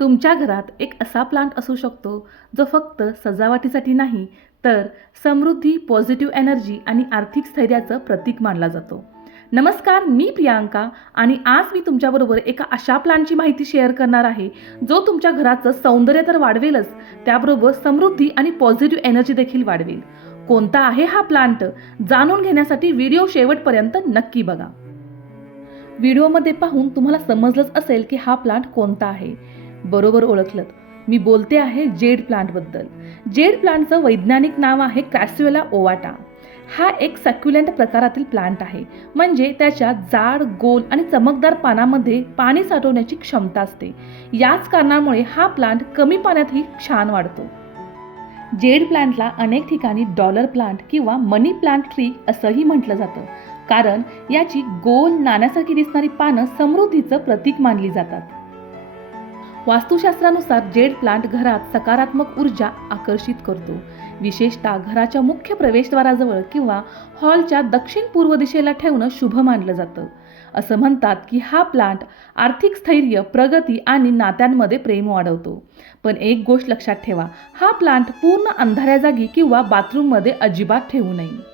तुमच्या घरात एक असा प्लांट असू शकतो जो फक्त सजावटीसाठी नाही तर समृद्धी, पॉझिटिव्ह एनर्जी आणि आर्थिक स्थैर्याचं प्रतीक मानला जातो. नमस्कार, मी प्रियांका आणि आज मी तुमच्याबरोबर एका अशा प्लांटची माहिती शेअर करणार आहे जो तुमच्या घराचं सौंदर्य तर वाढवेलच, त्याबरोबर समृद्धी आणि पॉझिटिव्ह एनर्जी देखील वाढवेल. कोणता आहे हा प्लांट जाणून घेण्यासाठी व्हिडिओ शेवटपर्यंत नक्की बघा. व्हिडिओमध्ये पाहून तुम्हाला समजलंच असेल की हा प्लांट कोणता आहे. बरोबर ओळखलं, मी बोलते आहे जेड प्लांटबद्दल. जेड प्लांटचं वैज्ञानिक नाव आहे क्रॅस्युएला ओवाटा. हा एक सक्युलेंट प्रकारातील प्लांट आहे, म्हणजे त्याच्या जाड, गोल आणि चमकदार पानामध्ये पाणी साठवण्याची क्षमता असते. याच कारणामुळे हा प्लांट कमी पाण्यातही छान वाढतो. जेड प्लांटला अनेक ठिकाणी डॉलर प्लांट किंवा मनी प्लांट ट्री असंही म्हटलं जातं, कारण याची गोल नाण्यासारखी दिसणारी पानं समृद्धीचं प्रतीक मानली जातात. वास्तुशास्त्रानुसार जेड प्लांट घरात सकारात्मक ऊर्जा आकर्षित करतो. विशेषतः घराच्या मुख्य प्रवेशद्वाराजवळ किंवा हॉलच्या दक्षिण पूर्व दिशेला ठेवणं शुभ मानलं जातं. असं म्हणतात की हा प्लांट आर्थिक स्थैर्य, प्रगती आणि नात्यांमध्ये प्रेम वाढवतो. पण एक गोष्ट लक्षात ठेवा, हा प्लांट पूर्ण अंधाऱ्या जागी किंवा बाथरूममध्ये अजिबात ठेवू नये.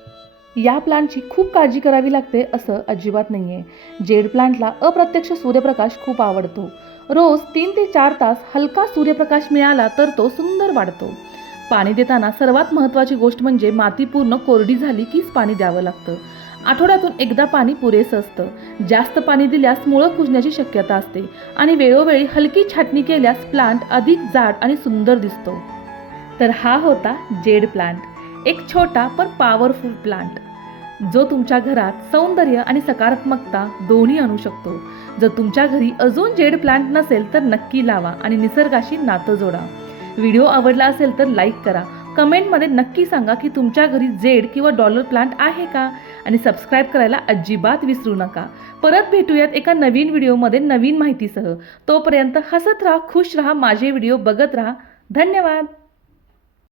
या प्लांटची खूप काळजी करावी लागते असं अजिबात नाहीये. जेड प्लांटला अप्रत्यक्ष सूर्यप्रकाश खूप आवडतो. रोज 3 ते 4 तास हलका सूर्यप्रकाश मिळाला तर तो सुंदर वाढतो. पाणी देताना सर्वात महत्त्वाची गोष्ट म्हणजे माती पूर्ण कोरडी झाली कीच पाणी द्यावं लागतं. आठवड्यातून एकदा पाणी पुरेसं असतं. जास्त पाणी दिल्यास मुळं कुजण्याची शक्यता असते आणि वेळोवेळी हलकी छाटणी केल्यास प्लांट अधिक जाड आणि सुंदर दिसतो. तर हा होता जेड प्लांट, एक छोटा पण पॉवरफुल प्लांट जो तुमच्या घरात सौंदर्य आणि सकारात्मकता दोन्ही आणू शकतो. जर तुमच्या घरी अजून जेड प्लांट नसेल तर नक्की लावा आणि निसर्गाशी नातं जोडा. व्हिडिओ आवडला असेल तर लाईक करा. कमेंटमध्ये नक्की सांगा की तुमच्या घरी जेड किंवा डॉलर प्लांट आहे का, आणि सबस्क्राईब करायला अजिबात विसरू नका. परत भेटूयात एका नवीन व्हिडिओमध्ये नवीन माहितीसह. तोपर्यंत हसत राहा, खुश राहा, माझे व्हिडिओ बघत राहा. धन्यवाद.